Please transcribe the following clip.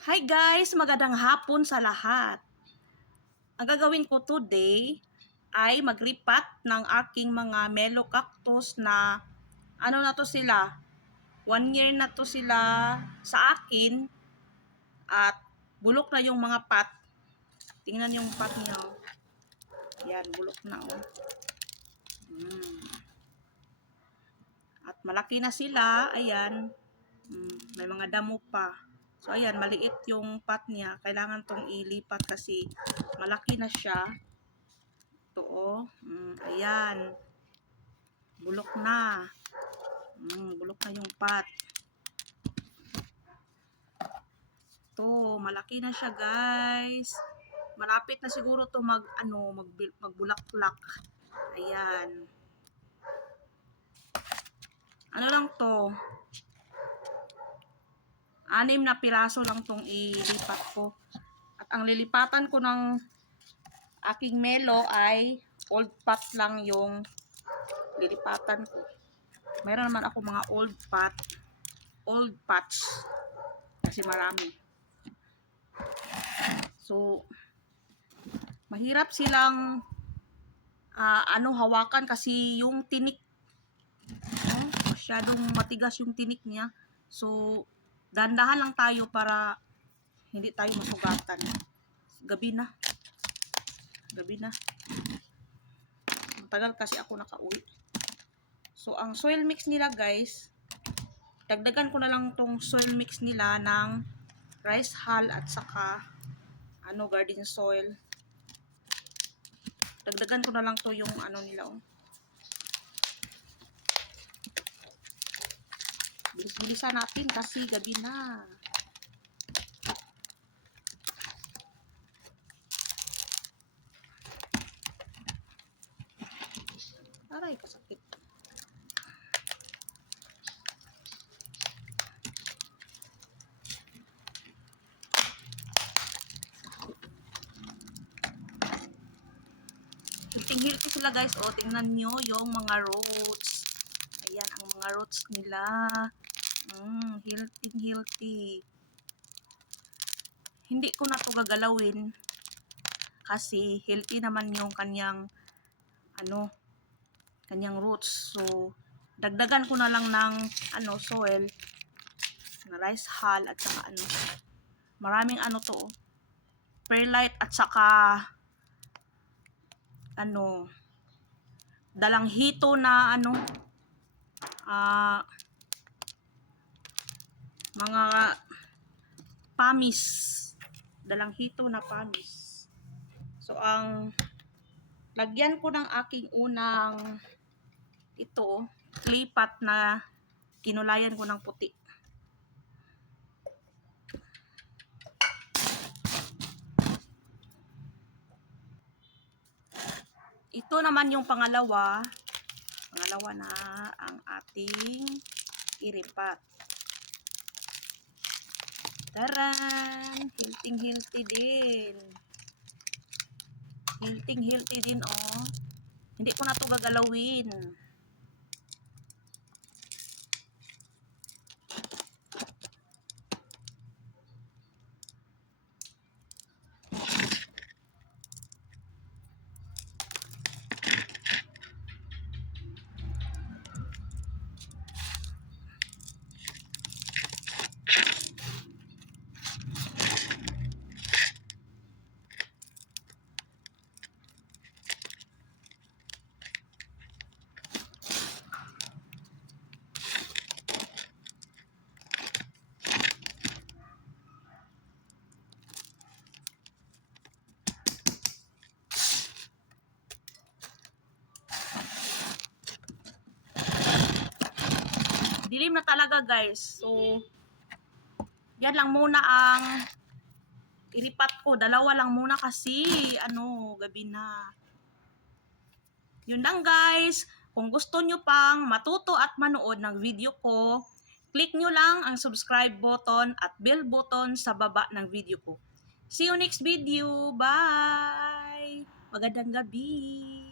Hi guys! Magandang hapon sa lahat. Ang gagawin ko today ay maglipat ng aking mga mellow cactus na ano na to sila. 1 year na to sila sa akin at bulok na yung mga pot. Tingnan yung pot niya. Yan, bulok na oh. At malaki na sila. Ayan. May mga damo pa. So, ayan, maliit yung pot niya. Kailangan tong ilipat kasi malaki na siya. Ito, oh. Ayan. Bulok na. Bulok na yung pot. Ito, malaki na siya, guys. Malapit na siguro to magbulaklak. Ayan. Ano lang to? 6 na piraso lang tong ilipat ko. At ang lilipatan ko ng aking melo ay old pot lang yung lilipatan ko. Meron naman ako mga old pots kasi marami. So, mahirap silang hawakan kasi yung tinik masyadong matigas yung tinik niya. So, dandahan lang tayo para hindi tayo masugatan. Gabi na. Matagal kasi ako nakauwi. So, ang soil mix nila guys, dagdagan ko na lang tong soil mix nila ng rice hull at saka garden soil. Dagdagan ko na lang to yung nila oh. Bilis-bilisan natin kasi gabi na. Aray, kasakit. Hilting-hilti sila guys. O, tingnan nyo yung mga roots. Ayan, ang mga roots nila. Hilting-hilti. Hindi ko na to gagalawin. Kasi healthy naman yung kanyang kanyang roots. So, dagdagan ko na lang ng soil na rice hull at saka maraming to perlite at saka dalanghito na mga pamis, dalanghito na pamis. So, ang lagyan ko ng aking unang clay pot na kinulayan ko ng puti. Ito naman yung pangalawa na ang ating iripat. Taran! Hilting-hilti din. Hilting-hilti din oh. Hindi ko na to gagalawin. Dilim na talaga guys. So, yan lang muna ang iripat ko. 2 lang muna kasi gabi na. Yun lang guys. Kung gusto nyo pang matuto at manood ng video ko, click nyo lang ang subscribe button at bell button sa baba ng video ko. See you next video. Bye! Magandang gabi!